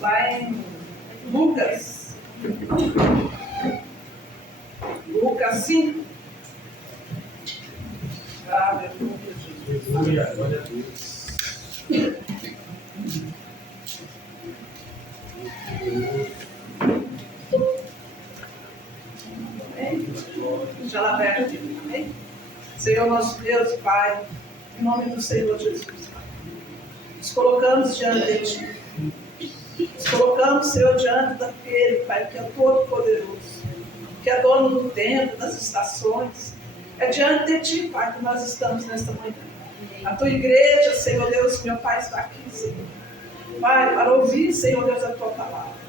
lá em Lucas 5. Aleluia, Jesus. Aleluia, glória a Deus. Amém? Já lá perto de mim, amém? Senhor nosso Deus e Pai, em nome do Senhor Jesus, Pai, nos colocamos diante de Ti. Nos colocamos, Senhor, diante daquele, Pai, que é todo poderoso, que é dono do tempo, das estações. É diante de Ti, Pai, que nós estamos nesta manhã. A Tua igreja, Senhor Deus, meu Pai, está aqui, Senhor. Pai, para ouvir, Senhor Deus, a Tua palavra.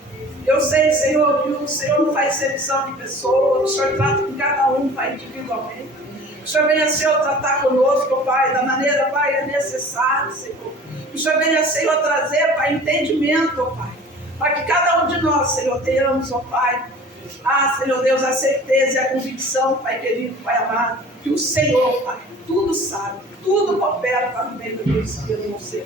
Eu sei, Senhor, que o Senhor não faz exceção de pessoas, o Senhor trata com cada um, Pai, individualmente. O Senhor venha, Senhor, tratar conosco, Pai, da maneira, Pai, é necessária, Senhor. O Senhor venha, Senhor, trazer, Pai, entendimento, Pai, para que cada um de nós, Senhor, tenhamos, ó Pai, Senhor Deus, a certeza e a convicção, Pai querido, Pai amado, que o Senhor, Pai, tudo sabe, tudo coopera para o bem do Deus que eu não sei.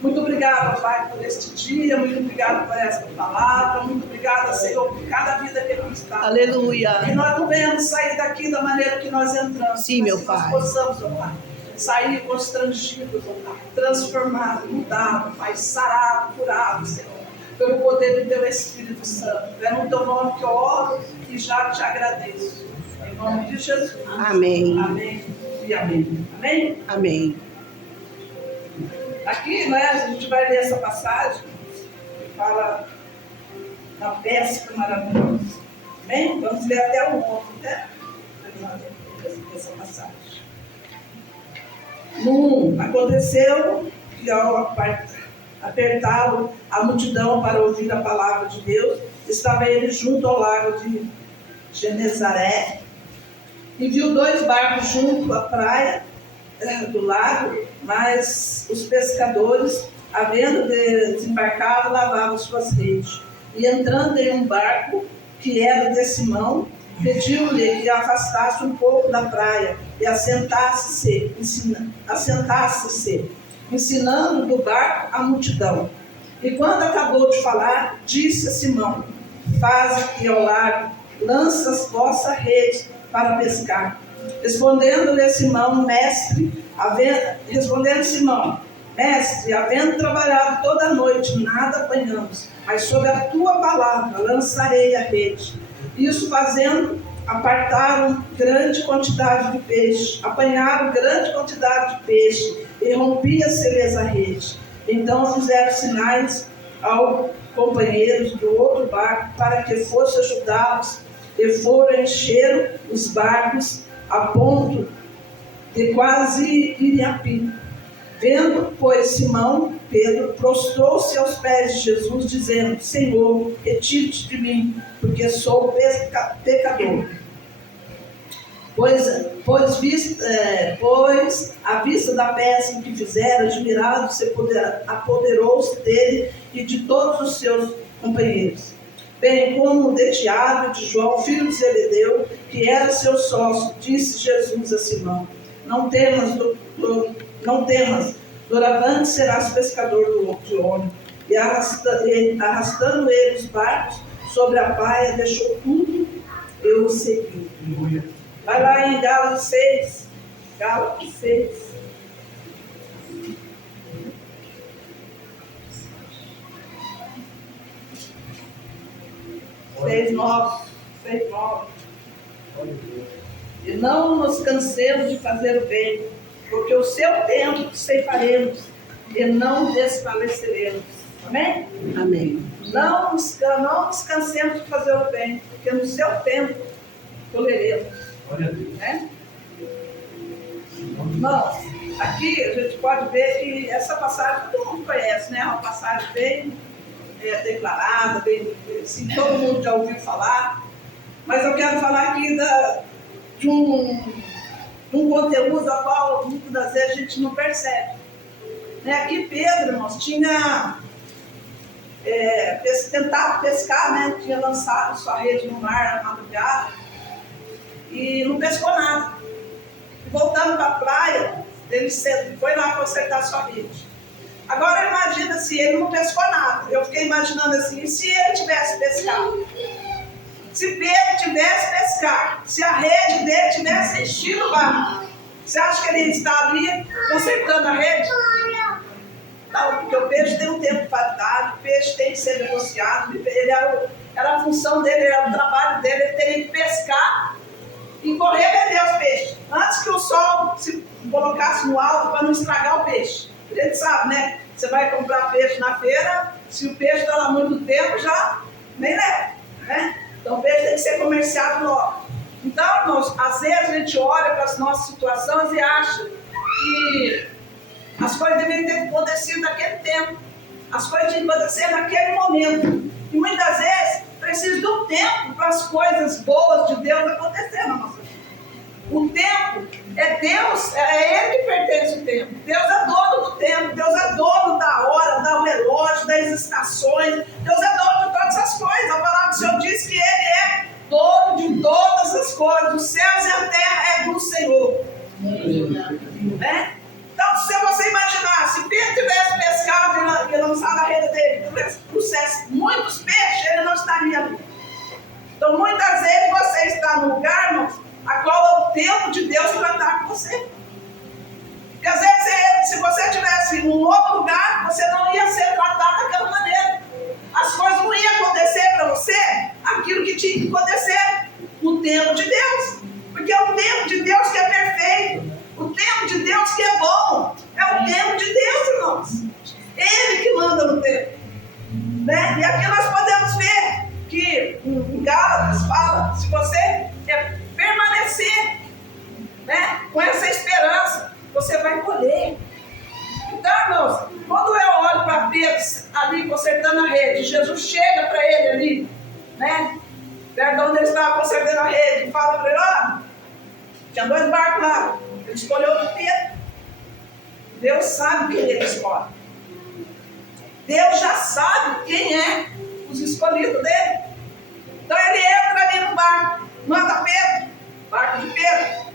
Muito obrigada, Pai, por este dia, muito obrigada por esta palavra, muito obrigada, Senhor, por cada vida que aqui está. Aleluia. Que nós não venhamos sair daqui da maneira que nós entramos. Sim, meu que Pai. nós possamos, ó Pai, sair constrangidos, ó Pai, transformados, mudados, Pai, sarados, curados, Senhor, pelo poder do Teu Espírito Santo. É no Teu nome que eu oro e já te agradeço. Em nome de Jesus. Amém. Amém e amém. Amém? Amém. Aqui, né, a gente vai ler essa passagem que fala da pesca maravilhosa. Amém? Vamos ler até o 11, né? Essa passagem. No 1, aconteceu que ao apertá-lo a multidão para ouvir a palavra de Deus, estava ele junto ao lago de Genezaré e viu 2 barcos junto à praia do lago, mas os pescadores, havendo desembarcado, lavavam suas redes. E entrando em um barco, que era de Simão, pediu-lhe que afastasse um pouco da praia e assentasse-se, ensinando do barco a multidão. E quando acabou de falar, disse a Simão: faze aqui ao largo, lança as vossas redes para pescar. Respondendo Simão, mestre, havendo trabalhado toda a noite, nada apanhamos, mas sob a tua palavra lançarei a rede. Isso fazendo, apanharam grande quantidade de peixe, e rompia-se-lhes a rede. Então fizeram sinais aos companheiros do outro barco para que fosse ajudá-los, e foram encher os barcos a ponto de quase irem a pico. Vendo, pois, Simão, Pedro prostrou-se aos pés de Jesus, dizendo: Senhor, retire-te de mim, porque sou pecador. Pois à vista da pesca que fizera, admirado, apoderou-se dele e de todos os seus companheiros, bem como de Tiago e de João, filho de Zebedeu, que era seu sócio. Disse Jesus a Simão: Não temas, doravante serás pescador de homem. E arrastando ele os barcos sobre a praia, deixou tudo e o seguiu. Vai lá em Gálatas 6. Gálatas 6. Seis, nove. E não nos cansemos de fazer o bem, porque o seu tempo ceifaremos e não desfaleceremos. Amém? Amém. Não nos cansemos de fazer o bem, porque no seu tempo colheremos. Né? Irmãos, aqui a gente pode ver que essa passagem todo mundo conhece, né? É uma passagem bem declarada, bem, assim, todo mundo já ouviu falar. Mas eu quero falar aqui de um conteúdo a qual muitas das vezes a gente não percebe. Né? Aqui Pedro, irmãos, tinha tentado pescar, né? Tinha lançado sua rede no mar na madrugada e não pescou nada. E voltando para a praia, ele foi lá consertar sua rede. Agora imagina se ele não pescou nada. Eu fiquei imaginando assim, se ele tivesse pescado? Se Pedro tivesse pescado, se a rede dele tivesse enchido o barco, você acha que ele estaria consertando a rede? Não, porque o peixe tem um tempo de validade, o peixe tem que ser negociado, era a função dele, era o trabalho dele, ele teria que pescar e correr vender os peixes, antes que o sol se colocasse no alto para não estragar o peixe. A gente sabe, né? Você vai comprar peixe na feira, se o peixe está lá muito tempo, já nem leva, né? Então o peixe tem que ser comerciado logo. Então, irmãos, às vezes a gente olha para as nossas situações e acha que as coisas deveriam ter acontecido naquele tempo. As coisas tinham que acontecer naquele momento. E muitas vezes precisa de um tempo para as coisas boas de Deus acontecerem na nossa vida. O tempo é Deus, é Ele que pertence ao tempo. Deus é dono do tempo, Deus é dono da hora, do relógio, das estações. Deus é dono de todas as coisas. A palavra do Senhor diz que Ele é dono de todas as coisas. Os céus e a terra é do Senhor. Né? Então, se você imaginar, se Pedro tivesse pescado e lançado a rede dele, trouxesse muitos peixes, ele não estaria ali. Então, muitas vezes você está no lugar, irmãos, a qual é o tempo de Deus tratar com você. Porque às vezes, se você estivesse em um outro lugar, você não ia ser tratado daquela maneira. As coisas não iam acontecer para você aquilo que tinha que acontecer no tempo de Deus. Porque é o tempo de Deus que é perfeito. O tempo de Deus que é bom. É o tempo de Deus, irmãos. Ele que manda no tempo. Né? E aqui nós podemos ver que em Gálatas fala, se você permanecer, né, com essa esperança, você vai colher. Então, irmãos, quando eu olho para Pedro ali consertando a rede, Jesus chega para ele ali, né, perto de onde ele estava consertando a rede, e fala para ele, ó, tinha 2 barcos lá, ele escolheu o Pedro. Deus sabe quem ele escolhe. Deus já sabe quem é os escolhidos dele. Então ele entra ali no barco, manda Pedro, barco de Pedro,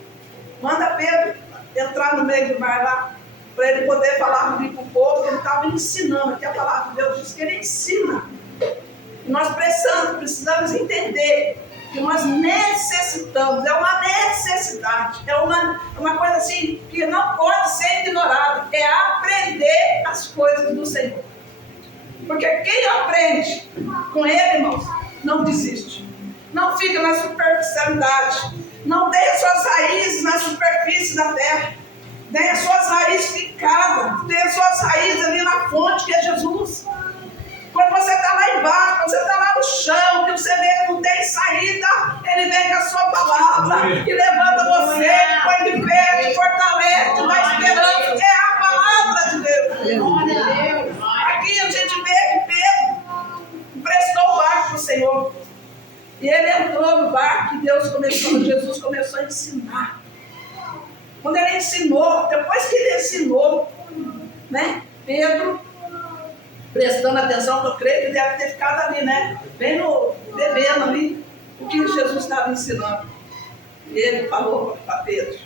manda Pedro entrar no meio do mar lá, para ele poder falar com o povo. Ele estava ensinando, aqui a palavra de Deus diz que ele ensina. E nós precisamos entender que nós necessitamos, é uma necessidade, é uma coisa assim que não pode ser ignorada, é aprender as coisas do Senhor. Porque quem aprende com Ele, irmãos, não desiste, não fica na superficialidade, não tem as suas raízes na superfície da terra, tem as suas raízes ficadas, tem as suas raízes ali na fonte que é Jesus. Quando você está lá embaixo, quando você está lá no chão, que você vê que não tem saída, Ele vem com a sua palavra e levanta você, te põe de pé, te fortalece, te dá esperança. É a palavra de Deus. Aqui a gente vê que Pedro emprestou o barco para o Senhor. E ele entrou no barco e Jesus começou a ensinar. Quando ele ensinou, depois que ele ensinou, né, Pedro, prestando atenção, que eu creio que deve ter ficado ali, né? Bebendo ali o que Jesus estava ensinando. E ele falou para Pedro,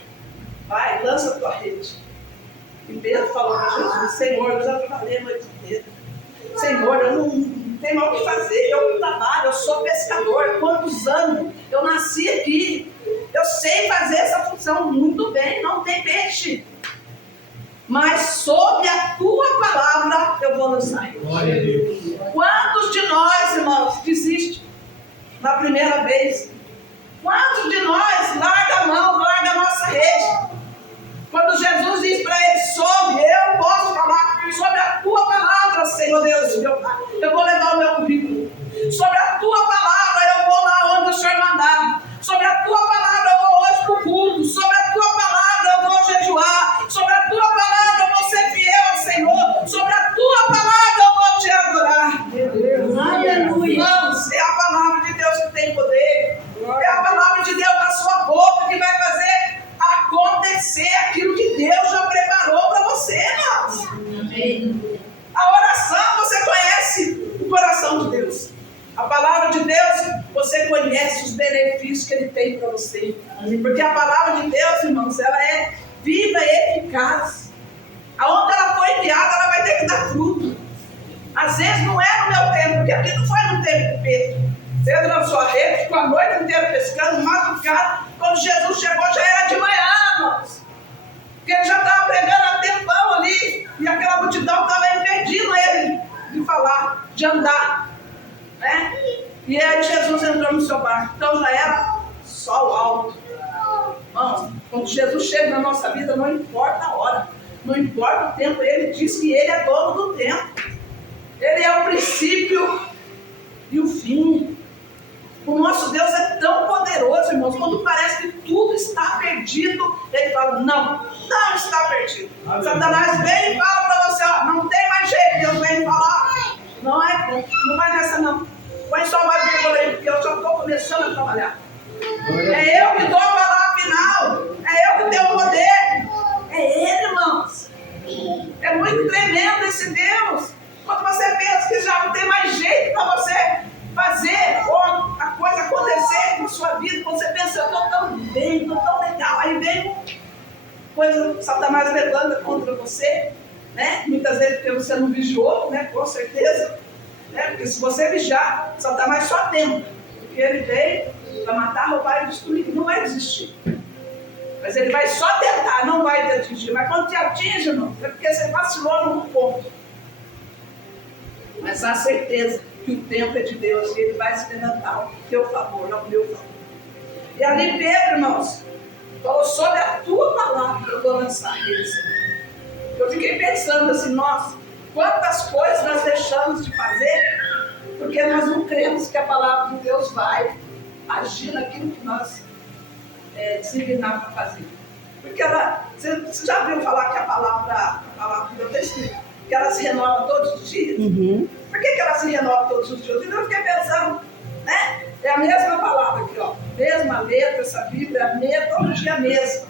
vai, lança a tua rede. E Pedro falou para Jesus, Senhor, eu já trabalhei a noite inteira. Senhor, eu não tenho mais o que fazer, eu trabalho, eu sou pescador, há quantos anos? Eu nasci aqui, eu sei fazer essa função muito bem, não tem peixe. Mas sob a tua palavra eu vou lançar. Glória a Deus. Quantos de nós, irmãos, desistem na primeira vez? Quantos de nós larga a mão, larga a nossa rede? Quando Jesus diz para ele, eu posso falar sobre a tua palavra, Senhor Deus, meu Pai. Eu vou levar o meu currículo. Sobre a tua palavra eu vou lá onde o Senhor mandar. Sobre a tua palavra eu vou hoje para o culto. Sobre a tua palavra eu vou jejuar. Sobre a tua palavra eu vou ser fiel ao Senhor. Sobre a tua palavra eu vou te adorar. Aleluia. Irmãos, é a palavra de Deus que tem poder. É a palavra de Deus na sua boca que vai fazer acontecer aquilo que Deus já preparou para você, irmãos. Amém. A oração, você conhece o coração de Deus. A palavra de Deus, você conhece os benefícios que Ele tem para você. Porque a palavra de Deus, irmãos, ela é viva e eficaz. Aonde ela foi for enviada, ela vai ter que dar fruto. Às vezes não é no meu tempo, porque aqui não foi no tempo de Pedro. Pedro lançou a rede, ficou a noite inteira pescando, madrugada. Quando Jesus chegou, já era de manhã, irmãos. Porque ele já estava pregando há tempão ali. E aquela multidão estava impedindo ele de falar, de andar. Né? E aí Jesus entrou no seu barco. Então já era sol alto. Irmãos, quando Jesus chega na nossa vida, não importa a hora, não importa o tempo, ele diz que ele é dono do tempo. Ele é o princípio e o fim. O nosso Deus é tão poderoso, irmãos, quando parece que tudo está perdido, ele fala, não está perdido. Satanás vem e fala para você, ó, não tem mais jeito. Deus vem falar, não vai nessa não. Põe só uma vírgula aí, porque eu já estou começando a trabalhar. É eu que dou a palavra final, é eu que tenho o poder, é ele, irmãos. É muito tremendo esse Deus. Quando você pensa que já não tem mais jeito para você fazer ou a coisa acontecer na sua vida, quando você pensa, eu estou tão bem, estou tão legal, aí vem coisa, Satanás levanta contra você, né? Muitas vezes porque você não vigiou, né? Com certeza, né? Porque se você vigiar, Satanás só tenta, porque ele veio para matar, roubar e destruir, não vai desistir. Mas ele vai só tentar, não vai te atingir. Mas quando te atinge, irmão, é porque você vacilou num ponto. Mas há certeza que o tempo é de Deus e ele vai se levantar ao teu favor, ao meu favor. E ali Pedro, irmãos, falou sobre a tua palavra que eu vou lançar ele, Senhor. Eu fiquei pensando assim, nossa, quantas coisas nós deixamos de fazer porque nós não cremos que a palavra de Deus vai agir naquilo que nós designamos para fazer. Porque você já viu falar que a palavra de Deus está escrita? Que ela se renova todos os dias. Uhum. Por que ela se renova todos os dias? Então eu fiquei pensando, né? É a mesma palavra aqui, ó. Mesma letra, essa Bíblia, todo dia a mesma.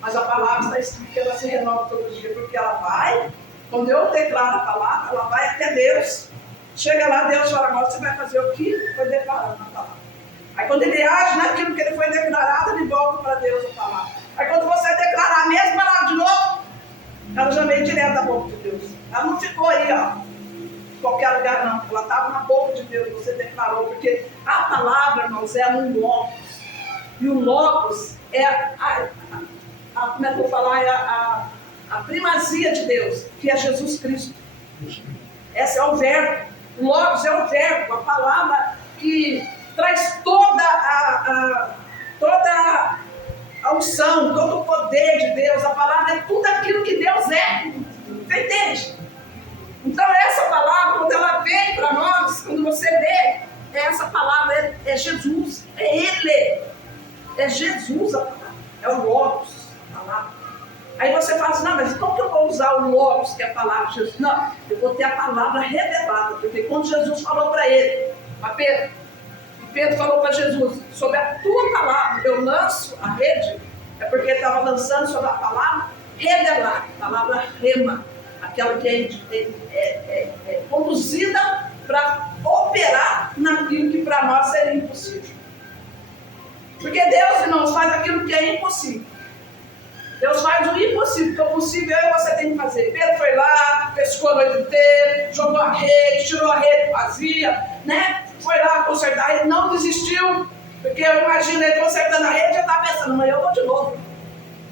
Mas a palavra está escrita que ela se renova todos os dias, porque ela vai, quando eu declaro a palavra, ela vai até Deus. Chega lá, Deus fala, agora você vai fazer o que foi declarado na palavra. Aí quando ele age naquilo que ele foi declarado, ele volta para Deus a palavra. Aí quando você declarar a mesma palavra de novo, ela já veio direto da boca de Deus. Ela não ficou aí, ó, em qualquer lugar, não. Ela estava na boca de Deus, você declarou. Porque a palavra, irmãos, é um logos. E o logos é como é que eu vou falar? É a primazia de Deus, que é Jesus Cristo. Esse é o verbo. O logos é o verbo, a palavra que traz toda a unção, todo o poder de Deus. A palavra é tudo aquilo que Deus é. Você entende? Então essa palavra, quando ela vem para nós, quando você lê, essa palavra é Jesus, é Ele. É Jesus a palavra, é o Logos, a palavra. Aí você fala assim, não, mas como que eu vou usar o Logos, que é a palavra de Jesus? Não, eu vou ter a palavra revelada, porque quando Jesus falou para ele, para Pedro, e Pedro falou para Jesus, sobre a tua palavra, eu lanço a rede, é porque ele estava lançando sobre a palavra revelar, a palavra rema, aquela que é conduzida para operar naquilo que para nós seria impossível. Porque Deus, irmãos, faz aquilo que é impossível. Deus faz o impossível, porque o possível é o que você tem que fazer. Pedro foi lá, pescou a noite inteira, jogou a rede, tirou a rede vazia, né? Foi lá consertar, ele não desistiu, porque eu imagino ele consertando a rede, já estava pensando, mas eu vou de novo.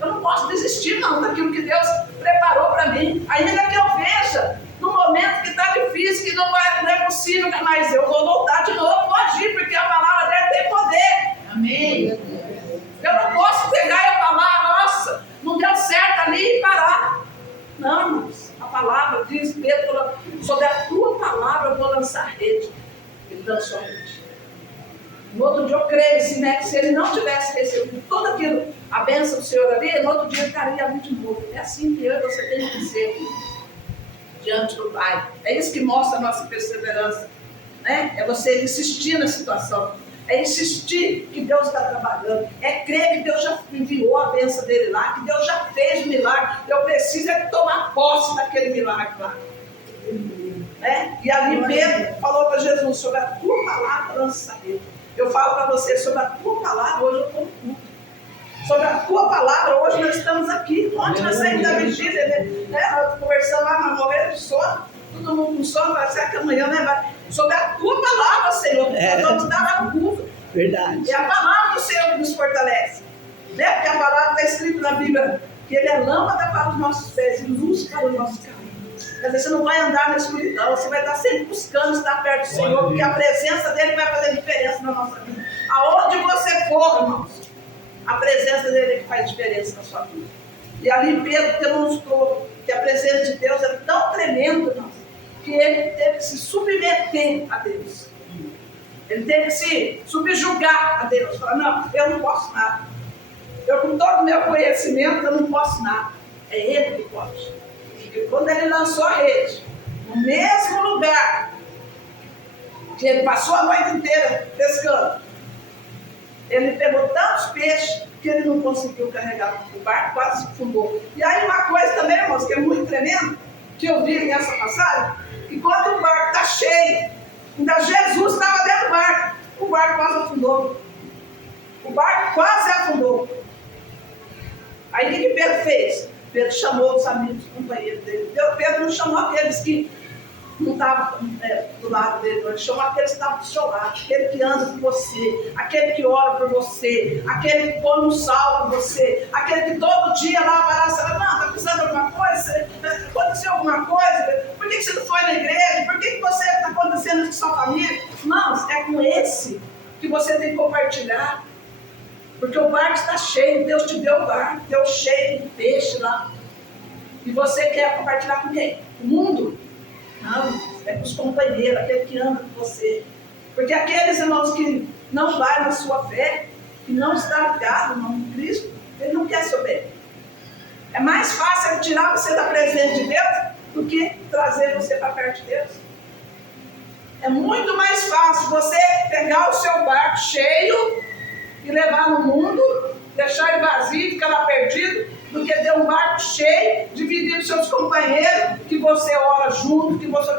Eu não posso desistir, não, daquilo que Deus preparou para mim. Ainda que eu veja, no momento que está difícil, que não é possível, mas eu vou voltar de novo, vou agir, porque a palavra dele tem poder. Amém. Eu não posso pegar e falar, nossa, não deu certo ali e parar. Não, irmãos, a palavra diz, Pedro, sobre a tua palavra eu vou lançar rede. Ele lançou a rede. No outro dia eu creio, se ele não tivesse recebido tudo aquilo, a bênção do Senhor ali, no outro dia ele estaria ali de novo. É assim que eu e você tem que ser diante do Pai. É isso que mostra a nossa perseverança, né? É você insistir na situação. É insistir que Deus está trabalhando. É crer que Deus já enviou a bênção dele lá, que Deus já fez o milagre. Eu preciso tomar posse daquele milagre lá. Né? E ali Pedro falou para Jesus, sobre a tua palavra lança rede. Eu falo para você sobre a tua palavra, hoje eu estou no culto. sobre a tua palavra. Hoje nós estamos aqui. Ontem nós saímos da vigília, né? Nós conversamos lá, mas morrendo de sono. Todo mundo com sono, vai ser que amanhã, né? Sobre a tua palavra, Senhor. Nós vamos dar lá no culto. Verdade. É a palavra do Senhor que nos fortalece. Né? Porque a palavra está escrita na Bíblia, que Ele é lâmpada para os nossos pés e luz para o nosso caminho. Quer dizer, você não vai andar na escuridão, você vai estar sempre buscando estar perto do Senhor, porque a presença dEle vai fazer diferença na nossa vida. Aonde você for, irmãos, a presença dEle é que faz diferença na sua vida. E ali Pedro demonstrou que a presença de Deus é tão tremenda, irmãos, que ele teve que se submeter a Deus. Ele teve que se subjugar a Deus. Falar, não, eu não posso nada. Eu, com todo o meu conhecimento, eu não posso nada. É Ele que pode. E quando Ele lançou a rede, no mesmo lugar que Ele passou a noite inteira pescando, Ele pegou tantos peixes que Ele não conseguiu carregar o barco, quase se afundou. E aí uma coisa também, irmãos, que é muito tremenda, que eu vi nessa passagem, que quando o barco está cheio, ainda Jesus estava dentro do barco, o barco quase afundou. O barco quase afundou. Aí o que Pedro fez? Pedro chamou os amigos, os companheiros dele. Pedro não chamou aqueles que não estavam do lado dele, ele chamou aqueles que estavam do seu lado, aquele que anda com você, aquele que ora por você, aquele que põe um sal por você, aquele que todo dia lá vai lá e fala, não, está precisando de alguma coisa? Aconteceu alguma coisa? Por que você não foi na igreja? Por que você está acontecendo com sua família? Irmãos, é com esse que você tem que compartilhar. Porque o barco está cheio, Deus te deu o barco, deu cheio de peixe lá. E você quer compartilhar com quem? O mundo? Não, é com os companheiros, aquele que anda com você. Porque aqueles irmãos que não vai na sua fé, que não está ligado no nome de Cristo, ele não quer seu bem. É mais fácil ele tirar você da presença de Deus do que trazer você para perto de Deus. É muito mais fácil você pegar o seu barco cheio e levar no mundo, deixar ele vazio, ficar lá perdido, do que ter um barco cheio, dividir com seus companheiros, que você ora junto, que você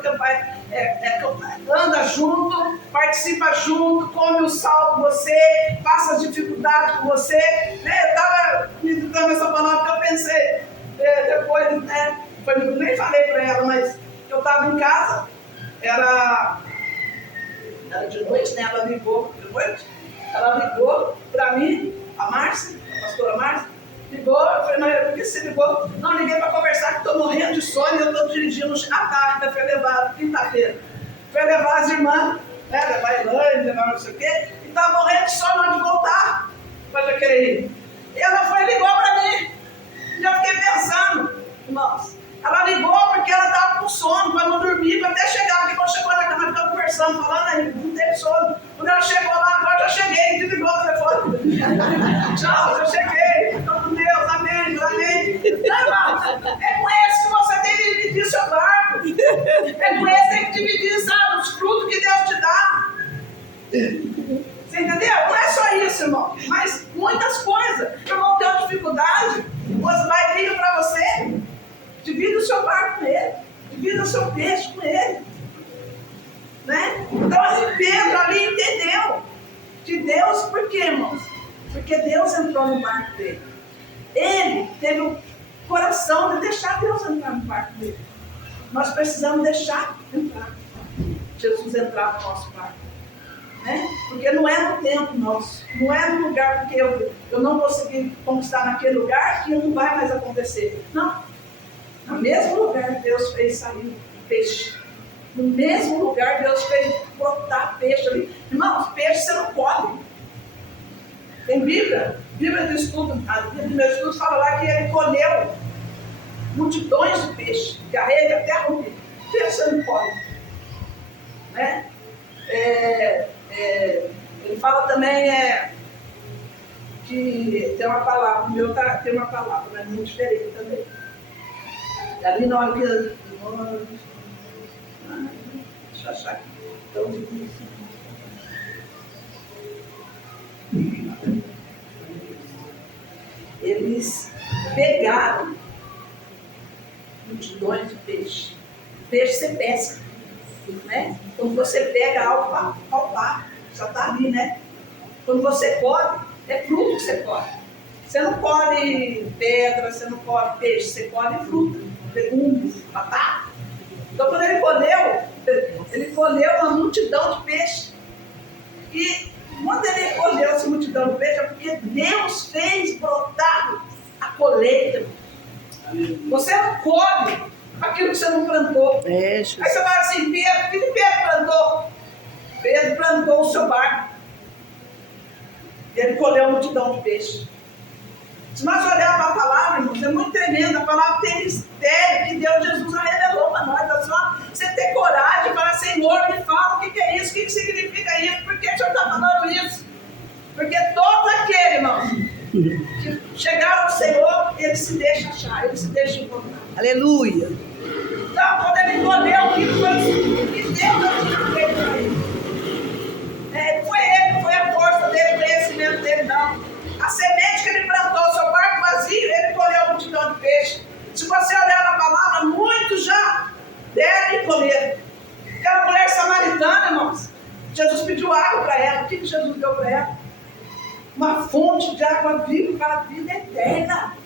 anda junto, participa junto, come o sal com você, passa as dificuldades com você. Né? Eu estava me dando essa palavra que eu pensei, depois, né? Nem falei para ela, mas eu estava em casa, era de noite, né? Ela ligou de noite. Ela ligou para mim, a Márcia, a pastora Márcia, ligou, eu falei, não, por que você ligou? Não, liguei para conversar que estou morrendo de sono e eu estou dirigindo à tarde, foi levar, quinta-feira. Foi levar as irmãs, né, levar a Elaine, levar não sei o quê, e estava morrendo de sono na hora de voltar, para eu querer ir. E ela foi e ligou para mim, e eu fiquei pensando, irmãos, ela ligou porque ela estava com sono, para não dormir, para até chegar, porque quando chegou na cama, ficava conversando, falando aí, não teve sono. Quando ela chegou lá, agora já cheguei, desligou o telefone. Tchau, já cheguei, estou com Deus, amém, amém. Não, irmão, é com esse que você tem que dividir seu barco. É com esse que tem que dividir, sabe, os frutos que Deus te dá. Você entendeu? Não é só isso, irmão, mas muitas coisas. Irmão, tem uma dificuldade, você vai e liga para você. Divida o seu barco com ele. Divida o seu peixe com ele. Né? Então, assim, Pedro ali entendeu de Deus, por quê, irmãos? Porque Deus entrou no barco dele. Ele teve o coração de deixar Deus entrar no barco dele. Nós precisamos deixar entrar. Jesus entrar no nosso barco. Né? Porque não é no tempo nosso, não é no lugar porque eu não consegui conquistar naquele lugar que não vai mais acontecer. Não. No mesmo lugar Deus fez sair peixe. No mesmo lugar Deus fez brotar peixe ali. Irmãos, peixe você não pode. Tem Bíblia do estudo, a Bíblia do meu estudo fala lá que ele colheu multidões de peixes, que a rede até rompeu. Peixe você não pode. Né? Ele fala também que tem uma palavra, o meu tem uma palavra, mas muito diferente também. Ali na hora que deixa eu achar aqui. Tão difícil. Eles pegaram multidões de peixe. Peixe você pesca, né? Quando você pega algo para palpar, já está ali, né? Quando você colhe, é fruto que você colhe. Você não colhe pedra, você não colhe peixe, você colhe fruta, legumes, batata. Então, quando ele colheu uma multidão de peixe. E quando ele colheu essa multidão de peixe, é porque Deus fez brotar a colheita. Você não colhe aquilo que você não plantou. Aí você fala assim, Pedro, o que Pedro plantou? Pedro plantou o seu barco. E ele colheu a multidão de peixe. Se nós olharmos a palavra, irmãos, é muito tremenda. A palavra tem mistério que Deus Jesus revelou para nós. É só você ter coragem para falar, Senhor, me fala o que é isso, o que significa isso, por que o Senhor está falando isso? Porque todos aqueles, irmãos, que chegaram ao Senhor, ele se deixa achar, ele se deixa encontrar. Aleluia. Então, quando ele colheu o que foi o que Deus tinha feito para ele. Foi a força dele, o conhecimento dele, não. A semente que ele plantou, seu barco vazio, ele colheu a multidão de peixe. Se você olhar na palavra, muitos já deram e colheram. Aquela mulher samaritana, irmãos, Jesus pediu água para ela. O que Jesus deu para ela? Uma fonte de água viva para a vida eterna.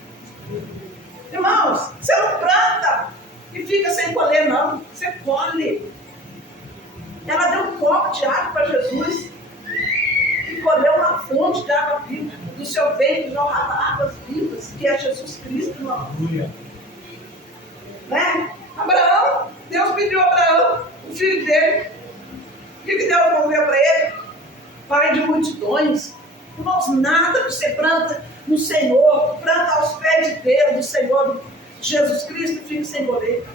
Irmãos, você não planta e fica sem colher, não. Você colhe. Ela deu um copo de água para Jesus e colheu uma fonte de água viva. Do seu ventre jorrava águas vivas, que é Jesus Cristo, irmão. Né? Abraão, Deus pediu a Abraão, o filho dele. O que Deus moveu para ele? Pai de multidões. Irmãos, nada que você planta no Senhor, planta aos pés de Deus, do Senhor, Jesus Cristo, fica sem colheita.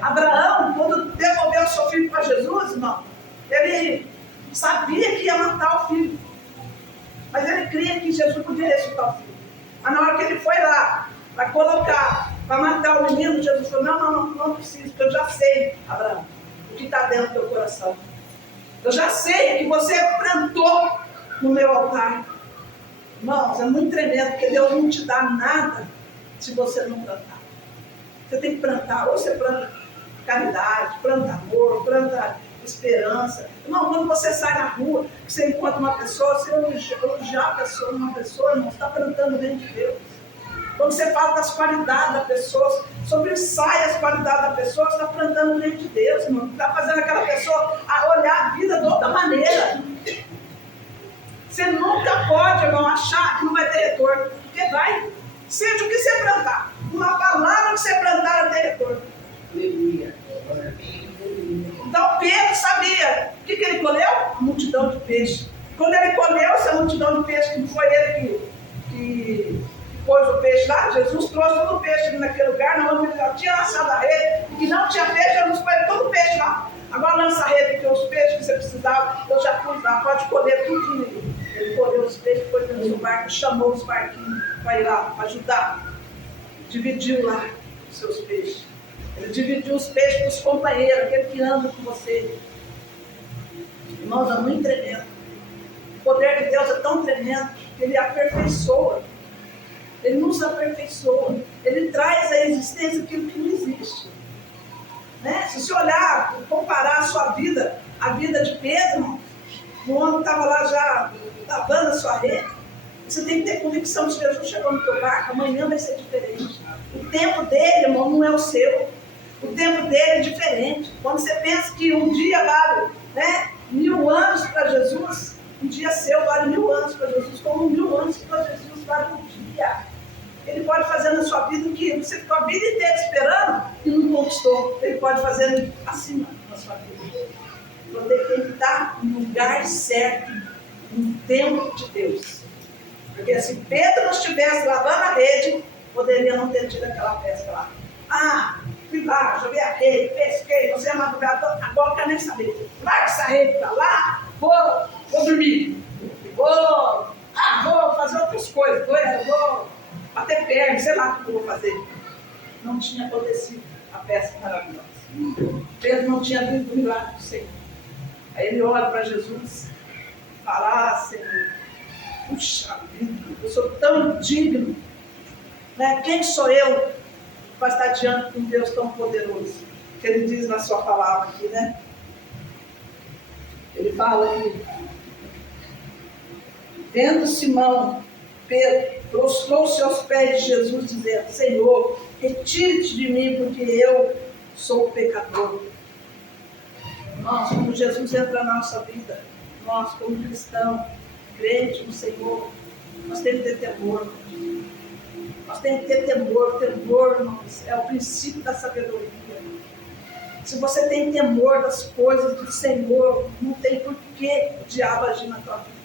Abraão, quando devolveu o seu filho para Jesus, irmão, ele sabia que ia matar o filho. Mas ele cria que Jesus podia ressuscitar o filho. Mas na hora que ele foi lá, para colocar, para matar o menino, Jesus falou, não precisa, porque eu já sei, Abraão, o que está dentro do teu coração. Eu já sei que você plantou no meu altar. Irmãos, é muito tremendo, porque Deus não te dá nada se você não plantar. Você tem que plantar, ou você planta caridade, planta amor, planta esperança. Irmão, quando você sai na rua, você encontra uma pessoa, você elogiar uma pessoa, irmão, você está plantando dentro de Deus. Quando você fala das qualidades da pessoa, sobressai as qualidades da pessoa, você está plantando dentro de Deus, irmão. Está fazendo aquela pessoa a olhar a vida de outra maneira. Você nunca pode, irmão, achar que não vai ter retorno. Porque vai. Seja o que você plantar. Uma palavra que você plantar vai ter retorno. Aleluia. Então Pedro sabia. O que ele colheu? A multidão de peixe. Quando ele colheu essa multidão de peixe, que foi ele que pôs o peixe lá, Jesus trouxe todo o peixe ali naquele lugar, onde ele já tinha lançado a rede, e que não tinha peixe, Jesus pôs todo o peixe lá. Agora lança a rede, porque os peixes que você precisava, eu já pus lá, pode colher tudo. Ele colheu os peixes, pôs dentro do barco, chamou os barquinhos para ir lá, para ajudar. Dividiu lá os seus peixes. Ele dividiu os peixes com os companheiros, aquele que anda com você. Irmãos, é muito tremendo. O poder de Deus é tão tremendo que ele aperfeiçoa. Ele nos aperfeiçoa. Ele traz à existência aquilo que não existe. Né? Se você olhar, comparar a sua vida, a vida de Pedro, o homem estava lá já lavando a sua rede, você tem que ter convicção de que Jesus chegou no teu barco, amanhã vai ser diferente. O tempo dele, irmão, não é o seu. O tempo dele é diferente. Quando você pensa que um dia vale 1000 anos para Jesus, um dia seu vale 1000 anos para Jesus, como 1000 anos para Jesus vale um dia. Ele pode fazer na sua vida o que você ficou a vida inteira esperando e não conquistou. Ele pode fazer acima na sua vida. Você tem que estar no lugar certo, no tempo de Deus. Porque se Pedro não estivesse lavando a rede, poderia não ter tido aquela pesca lá. Ah, fui lá, joguei a rede, pesquei, você é madrugador, agora eu quero nem saber. Larga essa rede para lá, vou dormir. Vou fazer outras coisas, vou bater perna, sei lá o que eu vou fazer. Não tinha acontecido a pesca maravilhosa. Pedro não tinha visto o milagre do Senhor. Aí ele olha para Jesus e fala, Senhor, puxa vida, eu sou tão digno. Quem sou eu para estar diante de um Deus tão poderoso? Que ele diz na sua palavra aqui, né? Ele fala aqui, vendo Simão Pedro prostrou-se aos pés de Jesus, dizendo: Senhor, retire-te de mim, porque eu sou pecador. Nós, como Jesus entra na nossa vida, nós, como cristãos, crentes no Senhor, nós temos que ter temor. Nós temos que ter temor. Temor, irmãos, é o princípio da sabedoria. Se você tem temor das coisas do Senhor, não tem por que o diabo agir na tua vida.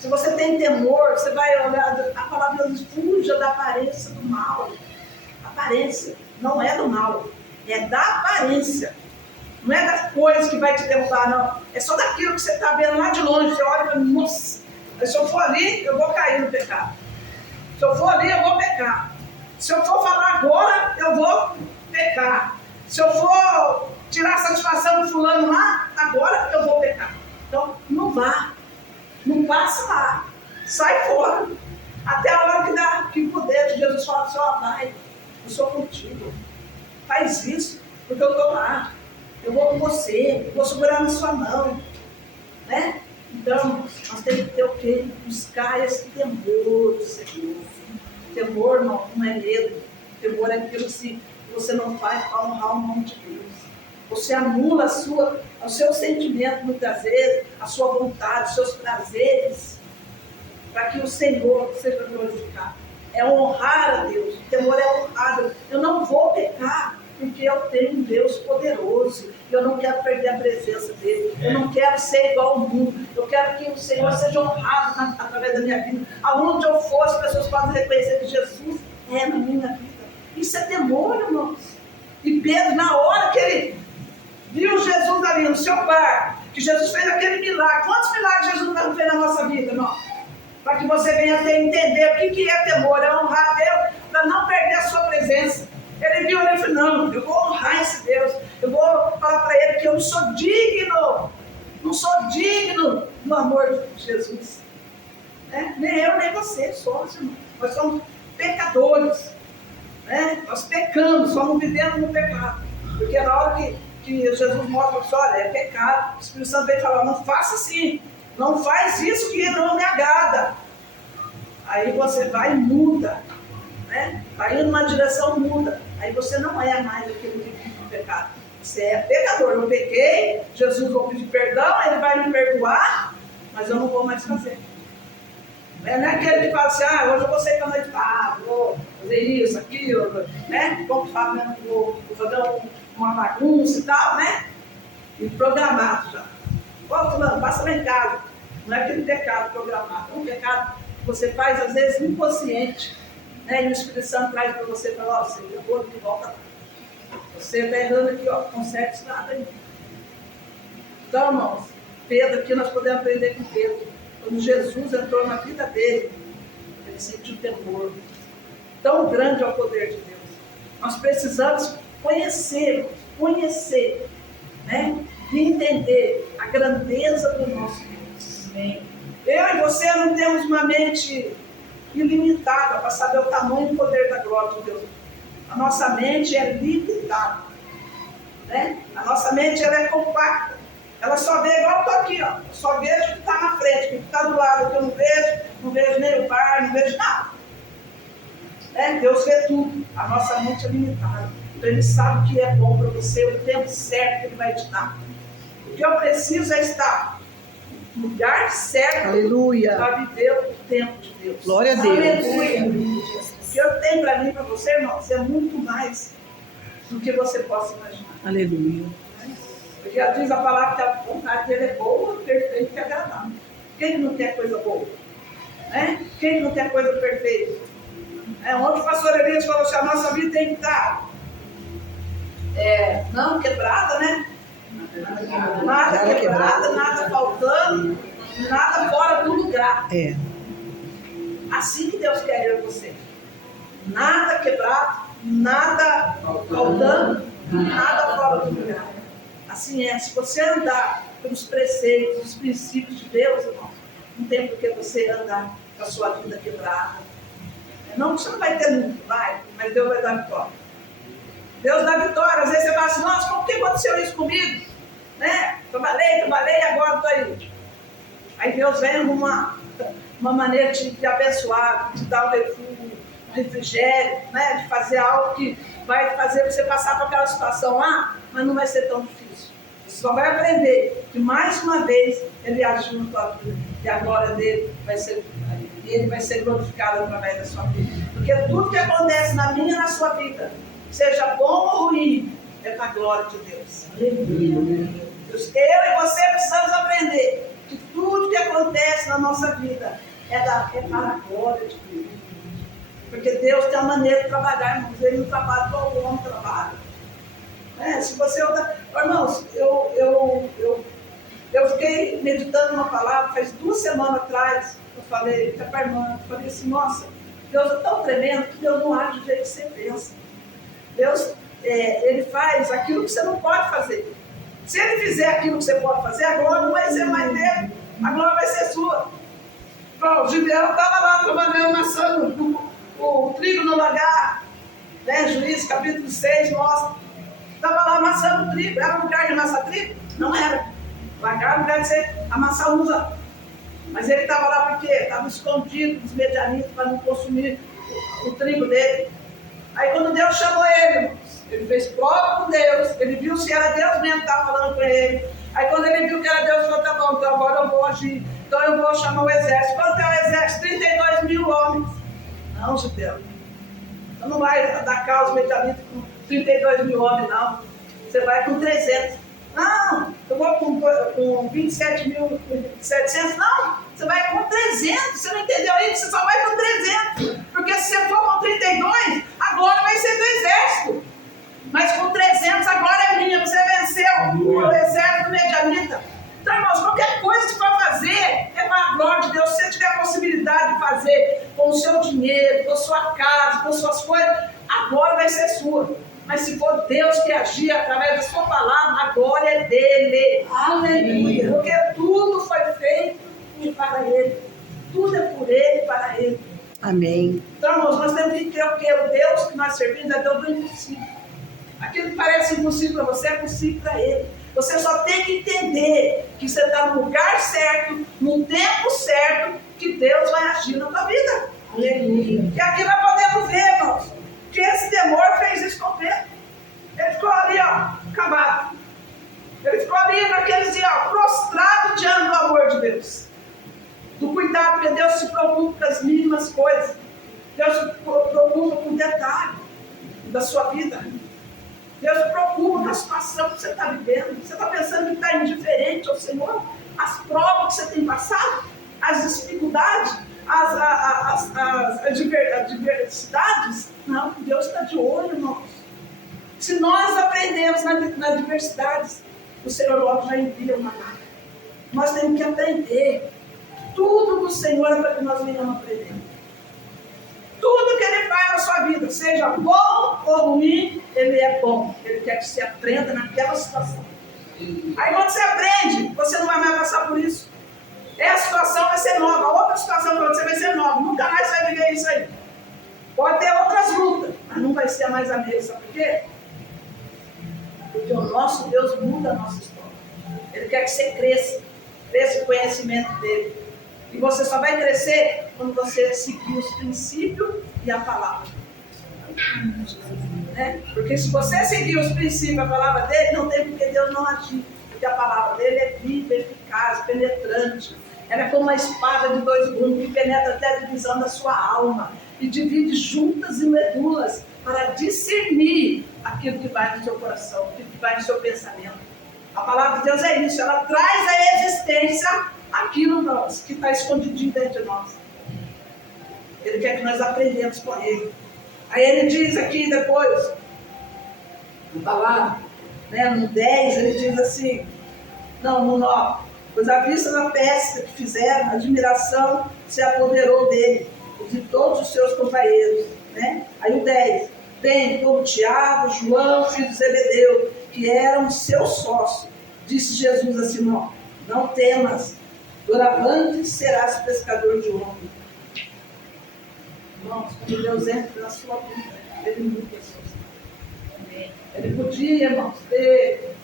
Se você tem temor, você vai olhar, a palavra diz: fuja da aparência do mal. Aparência não é do mal, é da aparência. Não é das coisas que vai te derrubar, não. É só daquilo que você está vendo lá de longe. Você olha e fala: nossa, se eu for ali, eu vou cair no pecado. Se eu for ali, eu vou pecar. Se eu for falar agora, eu vou pecar. Se eu for tirar a satisfação do fulano lá, agora eu vou pecar. Então, não vá. Não passa lá. Sai fora. Até a hora que o poder de Jesus fala assim: ó, vai, eu sou contigo. Faz isso, porque eu estou lá. Eu vou com você, eu vou segurar na sua mão. Né? Então, nós temos que ter o quê? Buscar esse temor do Senhor. Temor não é medo. Temor é aquilo que você não faz para honrar o nome de Deus. Você anula o seu sentimento, muitas vezes, a sua vontade, os seus prazeres, para que o Senhor seja glorificado. É honrar a Deus. O temor é honrar. Eu não vou pecar, porque eu tenho um Deus poderoso. Eu não quero perder a presença dele. Eu não quero ser igual ao mundo. Eu quero que o Senhor seja honrado através da minha vida. Aonde eu for, as pessoas podem reconhecer que Jesus é na minha vida. Isso é temor, irmãos. E Pedro, na hora que ele viu Jesus ali no seu barco, que Jesus fez aquele milagre. Quantos milagres Jesus não fez na nossa vida, irmão? Para que você venha a entender o que é temor. É honrar a Deus para não perder a sua presença. Ele viu ali e falou: não, eu vou honrar esse Deus. Eu vou falar para ele que eu não sou digno. Não sou digno do amor de Jesus. Nem eu, nem você somos, irmão. Nós somos pecadores. Nós pecamos, só não vivemos no pecado. Porque na hora que Jesus mostra para você: olha, é pecado. O Espírito Santo vem falar: não faça assim. Não faz isso que não me agrada. Aí você vai e muda. Vai indo numa direção, muda. Aí você não é mais aquele que vive no pecado. Você é pecador. Eu pequei, Jesus vai pedir perdão, ele vai me perdoar, mas eu não vou mais fazer. Não é aquele que fala assim: hoje eu vou sair para a noite, vou fazer isso, aquilo, como que fala, né? Vou fazer uma bagunça e tal, e programado já. Fulano, passa lá em casa. Não é aquele pecado programado, é um pecado que você faz às vezes inconsciente. E o Espírito Santo traz para você e fala: você errou aqui, volta lá. Você está errando aqui, conserta isso nada aí. Então, irmãos, Pedro, aqui nós podemos aprender com Pedro. Quando Jesus entrou na vida dele, ele sentiu temor. Tão grande é o poder de Deus. Nós precisamos conhecer, e entender a grandeza do nosso Deus. Amém. Eu e você não temos uma mente ilimitada para saber o tamanho e o poder da glória de Deus. A nossa mente é limitada. A nossa mente ela é compacta. Ela só vê igual eu estou aqui, Eu só vejo o que está na frente, o que está do lado, o que eu não vejo nem o par, não vejo nada. Deus vê tudo. A nossa mente é limitada. Então Ele sabe o que é bom para você, o tempo certo que Ele vai te dar. O que eu preciso é estar no lugar certo, aleluia, para viver o tempo de Deus. Glória a Deus. Aleluia. O que eu tenho para mim e para você, irmãos, é muito mais do que você possa imaginar. Aleluia. Porque já diz a palavra que a vontade dele é boa, perfeita e agradável. Quem não quer coisa boa? Quem não quer coisa perfeita? Ontem o pastor Elias falou assim: a nossa vida tem que estar não quebrada, Nada quebrada, nada faltando, nada fora do lugar. Assim que Deus quer eu e você. Nada quebrado, nada faltando, nada fora do lugar. Assim se você andar pelos preceitos, os princípios de Deus, irmão, não tem por que você andar com a sua vida quebrada. Não, você não vai ter nunca, mas Deus vai dar vitória. Deus dá vitória. Às vezes você fala assim: nossa, por que aconteceu isso comigo? Trabalhei, agora estou aí. Aí Deus vem arrumar. uma maneira de abençoar, de dar um refúgio, um refrigério, né? De fazer algo que vai fazer você passar por aquela situação lá, mas não vai ser tão difícil. Você só vai aprender que mais uma vez Ele agiu na tua vida e a glória dele vai ser, ele vai ser glorificado através da sua vida. Porque tudo que acontece na minha e na sua vida, seja bom ou ruim, é para a glória de Deus. Eu e você precisamos aprender que tudo que acontece na nossa vida é para a glória de Deus. Porque Deus tem uma maneira de trabalhar, irmãos. Ele não trabalha igual o homem trabalha. Se você... Irmãos, eu fiquei meditando uma palavra, faz 2 semanas atrás, eu falei para a irmã, eu falei assim, nossa, Deus é tão tremendo que Deus não age do jeito que você pensa. Deus, Ele faz aquilo que você não pode fazer. Se Ele fizer aquilo que você pode fazer, a glória não vai ser mais dele, a glória vai ser sua. Bom, o Gideão estava lá trabalhando, amassando o trigo no lagar, né? Juízes capítulo 6 mostra. Estava lá amassando o trigo. Era um lugar de amassar trigo? Não era. Lagar era um lugar de você amassar uva. Mas ele estava lá porque estava escondido dos medianitas para não consumir o trigo dele. Aí quando Deus chamou ele, irmãos, ele fez prova com Deus, ele viu se era Deus mesmo que estava falando com ele. Aí quando ele viu que era Deus, ele falou, tá bom, então agora eu vou agir. Então eu vou chamar o exército. Quanto é o exército? 32 mil homens. Não, Gideão. Você não vai dar causa medianita com 32 mil homens, não. Você vai com 300. Não, eu vou com 27.700. Não, você vai com 300. Você não entendeu aí? Você só vai com 300. Porque se você for com 32, a glória vai ser do exército. Mas com 300, a glória é minha. Você venceu o exército medianita. Então, irmãos, qualquer coisa que você for fazer é para a glória de Deus. Se você tiver a possibilidade de fazer com o seu dinheiro, com a sua casa, com suas coisas, a glória vai ser sua. Mas se for Deus que agir através da sua palavra, a glória é dele. Aleluia. Porque tudo foi feito para ele. Tudo é por ele e para ele. Amém. Então, irmãos, nós temos que crer que o Deus que nós servimos é Deus do impossível. Aquilo que parece impossível para você é possível para ele. Você só tem que entender que você está no lugar certo, no tempo certo, que Deus vai agir na tua vida. Aleluia. E aqui nós podemos ver, irmãos, que esse temor fez isso com Pedro. Ele ficou ali, ó, acabado. Ele ficou ali naqueles dias, ó, prostrado diante do amor de Deus. Do cuidado, porque Deus se preocupa com as mínimas coisas. Deus se preocupa com o detalhe da sua vida. Deus se preocupa com a situação que você está vivendo. Você está pensando que está indiferente ao Senhor? As provas que você tem passado, as dificuldades, as adversidades. Não, Deus está de olho, irmãos. Se nós aprendemos nas adversidades, o Senhor logo já envia uma lágrima. Nós temos que aprender. Tudo do Senhor é para que nós venhamos aprender. Tudo que Ele faz na sua vida, seja bom ou ruim, Ele é bom. Ele quer que você aprenda naquela situação. Aí quando você aprende, você não vai mais passar por isso. Essa situação vai ser nova, a outra situação para você vai ser nova. Nunca mais você vai viver isso aí. Pode ter outras lutas, mas não vai ser mais a mesma. Sabe por quê? Porque o nosso Deus muda a nossa história. Ele quer que você cresça o conhecimento dele. E você só vai crescer quando você seguir os princípios e a palavra. Né? Porque se você seguir os princípios e a palavra dele, não tem porque Deus não agir. Porque a palavra dele é viva, eficaz, penetrante. Ela é como uma espada de 2 gumes que penetra até a divisão da sua alma e divide juntas e medulas para discernir aquilo que vai no seu coração, aquilo que vai no seu pensamento. A palavra de Deus é isso, ela traz à existência aquilo que está escondidinho dentro de nós. Ele quer que nós aprendamos com ele. Aí ele diz aqui depois, na palavra, né, no 10, ele diz assim, não, no 9, pois à vista da pesca que fizeram, a admiração se apoderou dele, de todos os seus companheiros. Né? Aí o 10, bem como Tiago, João, filho de Zebedeu, que eram seus sócios, disse Jesus a Simão, não temas, doravante serás pescador de homem. Irmãos, quando Deus entra na sua vida, Ele muda as suas vidas. Ele podia, irmãos, ter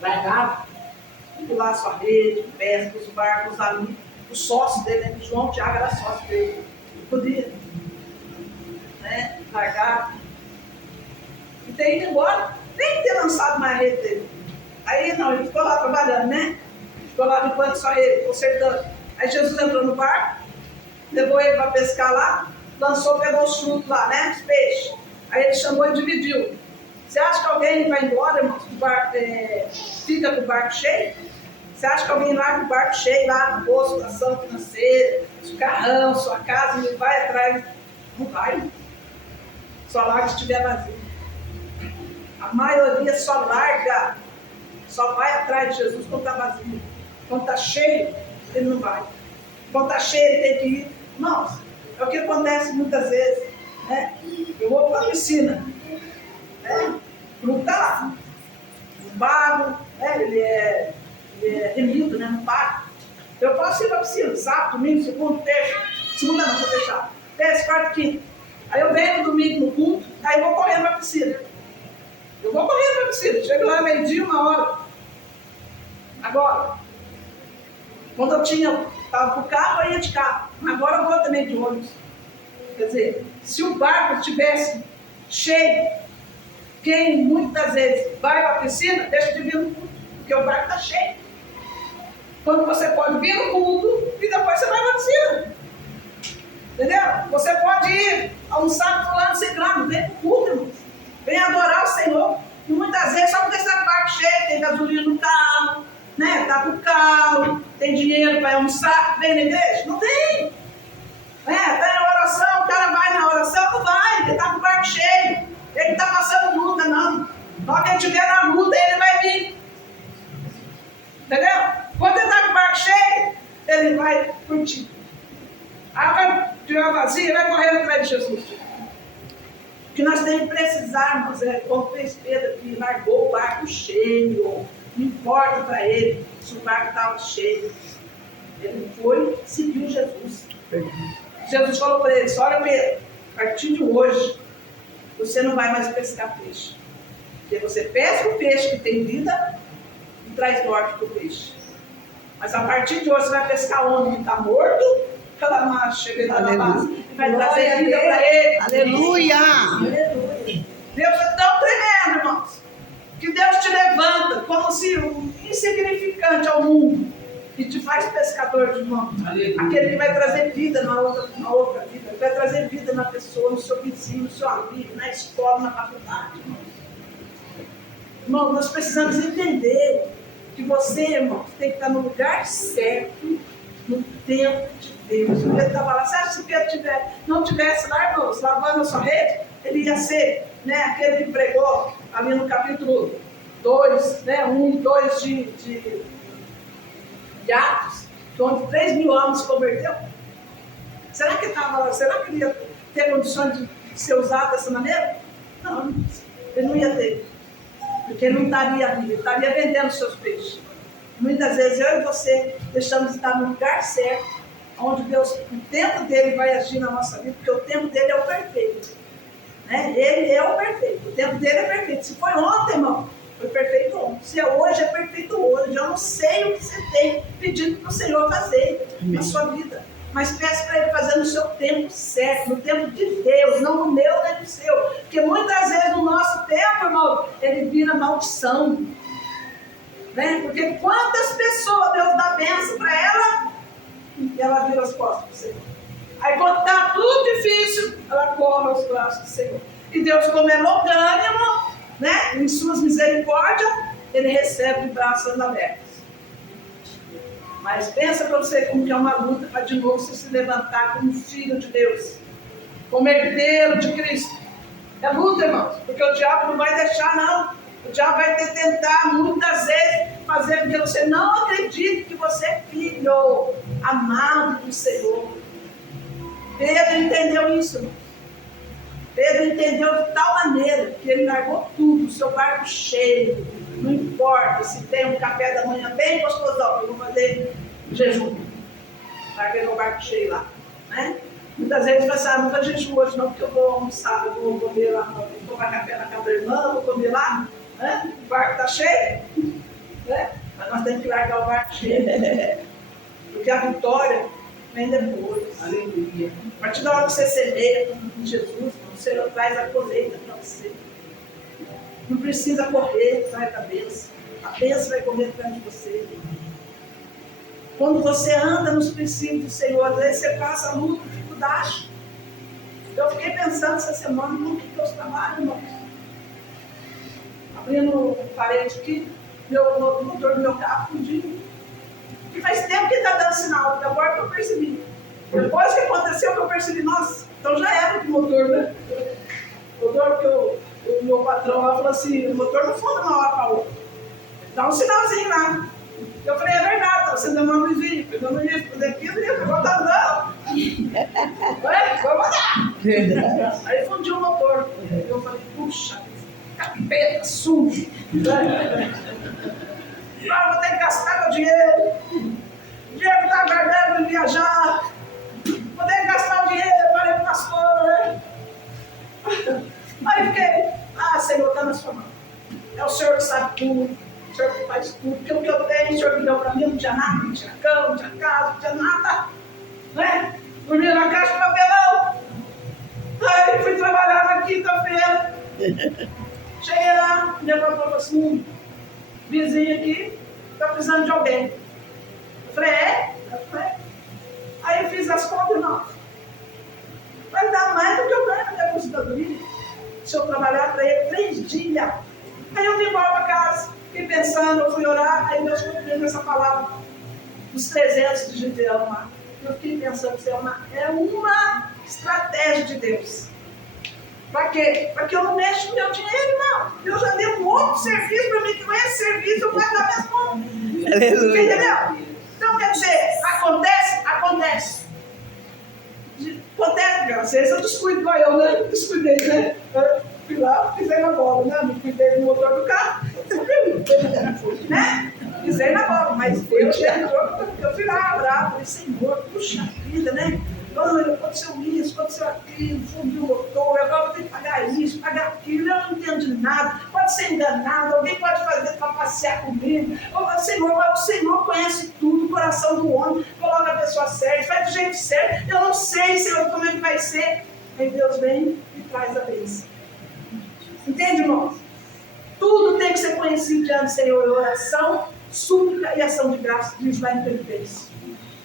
largado, pular a sua rede, pesca, os barcos ali, o sócio dele, né? João Tiago era sócio dele. Podia, né, largar e ter ido embora, nem ter lançado mais a rede dele. Aí não, ele ficou lá trabalhando, né? Ficou lá no banco só ele, consertando. Aí Jesus entrou no barco, levou ele para pescar lá, lançou, pegou os frutos lá, né? Os peixes. Aí ele chamou e dividiu. Você acha que alguém vai embora, irmão, fica com o barco cheio? Você acha que alguém larga o barco cheio lá no posto, ação financeira, seu carrão, sua casa, e vai atrás? Não vai. Só larga se estiver vazio. A maioria só larga, só vai atrás de Jesus quando está vazio. Quando está cheio, ele não vai. Quando está cheio, ele tem que ir. Irmãos, é o que acontece muitas vezes. Né? Eu vou para a piscina. Né? O grupo está lá. O barro, né? ele é remido, né? No barco. Eu posso ir para a piscina, sábado, domingo, segundo, terça. Segunda não, vou fechar. Terça, quarta, quinta. Aí eu venho no domingo no culto, aí eu vou correndo para a piscina. Eu vou correndo para a piscina. Chego lá meio-dia, 1h. Agora, quando eu estava com o carro, eu ia de carro. Agora eu vou também de ônibus. Quer dizer, se o barco estivesse cheio, quem muitas vezes vai para a piscina, deixa de vir no culto, porque o barco está cheio. Quando você pode vir no culto e depois você vai para a piscina. Entendeu? Você pode ir almoçar com fulano, ciclano, vem para o culto, irmãos. Vem adorar o Senhor. E muitas vezes só porque está com o barco cheio, tem gasolina no carro, né? Está com o carro, tem dinheiro para almoçar, vem na igreja? Não tem. Está em oração, o cara vai na oração, não vai, ele está com o barco cheio. Ele não está passando luta, não. Na hora que ele estiver na luta, ele vai vir. Entendeu? Quando ele está com o barco cheio, ele vai curtir. Aí vai tirar vazio, vai correr atrás de Jesus. O que nós temos que precisar, irmãos, é como fez Pedro, que largou o barco cheio. Não importa para ele se o barco estava cheio. Ele foi e seguiu Jesus. Jesus falou para ele: olha, Pedro, a partir de hoje, você não vai mais pescar peixe. Porque você pesca o peixe que tem vida e traz morte para o peixe. Mas a partir de hoje, você vai pescar homem que está morto, cada macho chega lá na base e vai trazer vida para ele. Aleluia! Aleluia! Deus é tão tremendo, irmãos, que Deus te levanta como se um insignificante ao mundo e te faz pescador de irmãos. Aquele que vai trazer vida na outra vida, que vai trazer vida na pessoa, no seu vizinho, no seu amigo, na escola, na faculdade, irmãos. Irmão, nós precisamos entender que você, irmão, tem que estar no lugar certo, no tempo de Deus. O Pedro estava lá. Você acha que se Pedro não tivesse lá, irmãos, lavando a sua rede, ele ia ser, né, aquele que pregou ali no capítulo 2, né, 1 e 2 de Atos, onde 3.000 almas se converteu? Será que ele ia ter condições de ser usado dessa maneira? Não, ele não ia ter. Porque ele não estaria ali, ele estaria vendendo os seus peixes. Muitas vezes eu e você deixamos de estar no lugar certo, onde Deus, o tempo dele vai agir na nossa vida, porque o tempo dele é o perfeito. Né? Ele é o perfeito, o tempo dele é perfeito. Se foi ontem, irmão, foi perfeito ontem. Se é hoje, é perfeito hoje. Eu não sei o que você tem pedido para o Senhor fazer na sua vida. Mas peça para Ele fazer no seu tempo certo, no tempo de Deus, não no meu nem no seu. Porque muitas vezes no nosso tempo, irmão, ele vira maldição. Né? Porque quantas pessoas Deus dá bênção para ela e ela vira as costas para o Senhor. Aí quando está tudo difícil, ela corre aos braços do Senhor. E Deus, como é longânimo, né? Em suas misericórdias, Ele recebe de braços abertos. Mas pensa para você como que é uma luta para de novo você se levantar como filho de Deus, como herdeiro de Cristo. É luta, irmãos, porque o diabo não vai deixar, não. O diabo vai tentar muitas vezes fazer com que você não acredite que você é filho amado do Senhor. Pedro entendeu isso, irmão. Pedro entendeu de tal maneira que ele largou tudo, o seu barco cheio. Não importa se tem um café da manhã bem gostosão, eu vou fazer jejum. Larguei meu barco cheio lá. Né? Muitas vezes você não vou jejum hoje não, porque eu vou almoçar, eu vou comer lá, vou tomar café na casa da irmã, vou comer lá. Né? O barco está cheio. Né? Mas nós temos que largar o barco cheio. Porque a vitória vem depois. Aleluia. A partir da hora que você semeia com Jesus, o Senhor traz a colheita para você. Não precisa correr atrás da bênção. A bênção vai correr atrás de você. Quando você anda nos princípios do Senhor, às vezes você passa luta, dificuldade. Eu fiquei pensando essa semana no que Deus trabalha, irmãos. Abrindo um parede aqui, o motor do meu carro fundiu. E faz tempo que está dando sinal, agora que eu percebi. Depois que aconteceu, que eu percebi, nossa, então já era do motor, né? O motor que o meu patrão lá falou assim, o motor não funda uma hora para outra. Dá um sinalzinho lá. Eu falei, é verdade, tá acendendo uma luzinha, pegando isso, fazer aquilo, e eu vou estar andando. Vou mandar. Verdade. Aí fundiu o motor. Eu falei, puxa, capeta, sujo. Ah, vou ter que gastar meu dinheiro. O dinheiro que está guardando para viajar. Vou ter que gastar o dinheiro para ir pastor, né? Aí fiquei, Senhor, está na sua mão. É o Senhor que sabe tudo. O Senhor que faz tudo. Porque o que eu tenho, o Senhor que deu para mim, não tinha nada, não tinha cama, não tinha casa, não tinha nada. Né? Dormia na caixa de papelão. Aí fui trabalhar na quinta-feira. Cheguei lá, minha patroa falou assim, vizinho aqui, está precisando de alguém. Eu falei, é? Eu falei, aí eu fiz as contas, não. Vai dar mais do que eu ganho na minha aposentadoria. Se eu trabalhar para ele 3 dias. Aí eu vim embora para casa, fiquei pensando, eu fui orar, aí Deus cumpriu essa palavra dos 300 de Gideão lá. Eu fiquei pensando, é uma estratégia de Deus. Para quê? Para que eu não mexa com meu dinheiro, não. Eu já dei um outro serviço para mim, que com esse serviço eu pago a minha conta. Aleluia. Entendeu? Então, quer dizer, acontece? Acontece. Acontece, às vezes eu descuido igual eu, né? Descuidei, né? Eu fui lá, pisei na bola, né? Não cuidei do motor do carro, né? Pisei na bola, mas Deus entrou, eu fui lá orar, falei, Senhor, puxa vida, né? Aconteceu isso, aconteceu aquilo, fundiu o motor, agora vou ter que pagar isso, pagar aquilo, eu não entendo de nada, pode ser enganado, alguém pode fazer para passear comigo. O Senhor conhece tudo, o coração do homem, coloca a pessoa certa, faz do jeito certo, eu não sei, Senhor, como é que vai ser. Aí Deus vem e traz a bênção. Entende, irmãos? Tudo tem que ser conhecido diante do Senhor, oração, súplica e ação de graça, diz lá em Filipenses.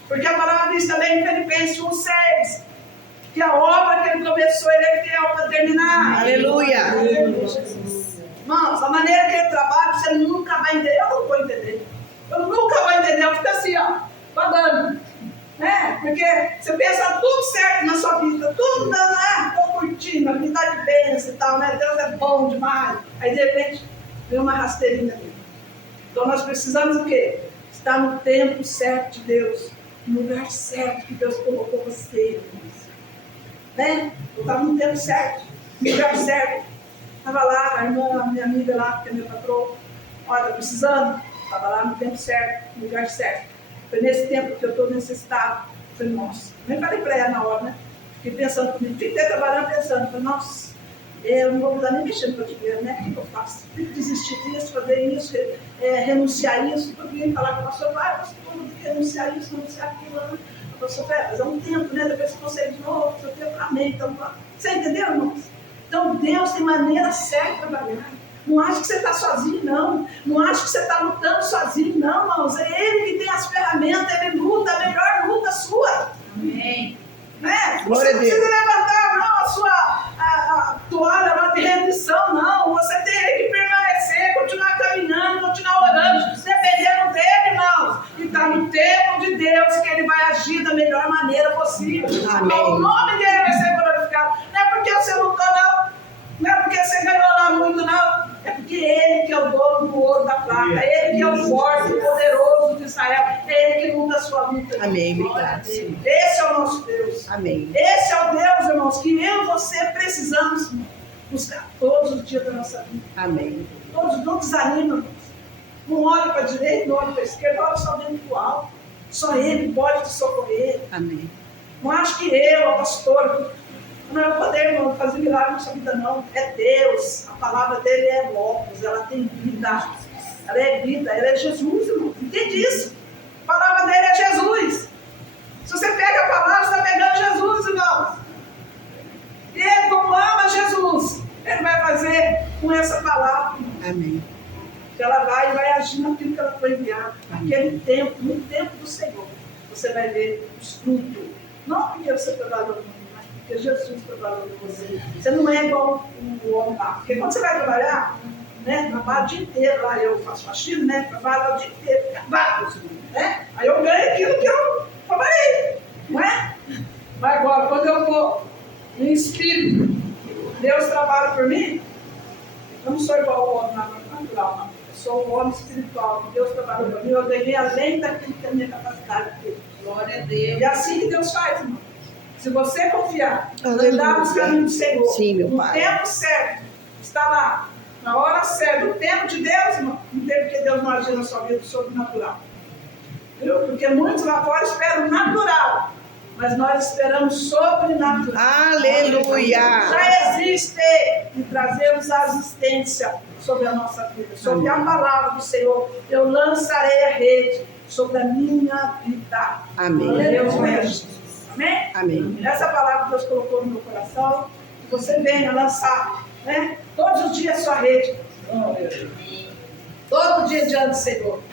Porque a palavra diz também em Filipenses 1,6 que a obra que ele começou, ele é fiel para terminar. Aleluia. Irmãos, a maneira que ele trabalha, você nunca vai entender. Eu não vou entender. Eu nunca vou entender. Eu fico assim, pagando. Né? Porque você pensa tudo certo na sua vida, tudo dando, estou curtindo, a vida de bênção e tal, né? Deus é bom demais. Aí de repente, vem uma rasteirinha dele. Então nós precisamos o quê? Estar no tempo certo de Deus. No lugar certo que Deus colocou você, né? Eu estava no tempo certo, no lugar certo. Estava lá, a irmã, minha amiga lá, que é minha patroa, olha, está precisando? Estava lá no tempo certo, no lugar certo. Foi nesse tempo que eu estou necessitado. Eu falei, nossa, nem falei para ela na hora, né? Fiquei pensando comigo, fiquei trabalhando pensando, falei, nossa, eu não vou precisar nem mexer no meu dinheiro, né? O que eu faço? Tenho que desistir disso, fazer isso, renunciar isso. Eu vim falar com o pastor, pastor, tem que renunciar isso, renunciar aquilo. Né? O pastor falou, mas é um tempo, né? Depois que você de novo, seu tempo, amém. Então, você entendeu, irmãos? Então, Deus tem maneira certa de trabalhar. Não acha que você está sozinho, não. Não acha que você está lutando sozinho, não, irmãos. É Ele que tem as ferramentas, Ele luta, a melhor luta sua. Amém. Né? Você não precisa levantar, não, a sua toalha lá de rendição, não. Você tem que permanecer, continuar caminhando, continuar orando, dependendo dele, irmãos. E está no tempo de Deus que Ele vai agir da melhor maneira possível. Amém. O nome dele vai ser glorificado. Não é porque você lutou, não. Não é porque você ganhou lá muito, não. É porque Ele que é o dono do ouro da prata. É Ele que é o forte, o poderoso de Israel. É Ele que luta a sua luta. Amém, obrigado. Esse é o nosso Deus. Amém. Esse é o Deus, irmãos, que eu e você precisamos buscar todos os dias da nossa vida. Amém. Todos, não desanima, irmãos. Não olha para a direita, não olha para a esquerda, olha só dentro do alto. Só Ele pode te socorrer. Amém. Não acho que eu, a pastora, não é o poder, irmão, de fazer milagre na sua vida, não. É Deus. A palavra dele é logos, ela tem vida. Ela é vida, ela é Jesus, irmão. Entende isso? A palavra dele é Jesus. tempo, no tempo do Senhor, você vai ver os frutos. Não porque você trabalhou muito, mas porque Jesus trabalhou com você. Você não é igual o homem lá. Porque quando você vai trabalhar, né, trabalho o dia inteiro, lá eu faço faxina, né, trabalho o dia inteiro, trabalho, né? Aí eu ganho aquilo que eu trabalhei, não é? Mas agora, quando eu vou em espírito, Deus trabalha por mim, eu não sou igual ao homem natural, não. Eu sou um homem espiritual, Deus trabalha por mim, eu ganhei além daquilo que é a minha capacidade de ter. Glória a Deus. E é assim que Deus faz, irmão. Se você confiar, andar nos caminhos do Senhor, sim, meu pai, no tempo certo, está lá, na hora certa, no tempo de Deus, irmão, não tem porque Deus não agir na sua vida sobrenatural. Viu? Porque muitos lá fora esperam natural, mas nós esperamos sobrenatural. Aleluia! Já existe e trazemos a assistência sobre a nossa vida, sobre a palavra do Senhor. Eu lançarei a rede sobre a minha vida. Amém. Deus mesmo. Amém? Amém. Essa palavra que Deus colocou no meu coração, que você venha lançar, né? Todos os dias a sua rede. Todo dia diante do Senhor.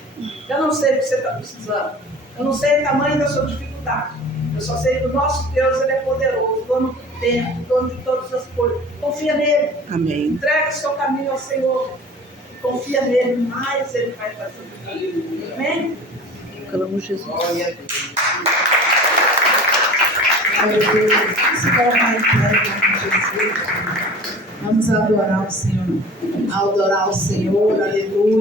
Eu não sei o que você está precisando. Eu não sei o tamanho da sua dificuldade. Eu só sei que o nosso Deus, Ele é poderoso, dono do tempo, dono de todas as coisas. Confia nele. Amém. Entregue o seu caminho ao Senhor. Confia nele, mais Ele vai fazer. Amém? Falamos Jesus. Glória a Deus. Vamos adorar o Senhor. Adorar o Senhor, aleluia.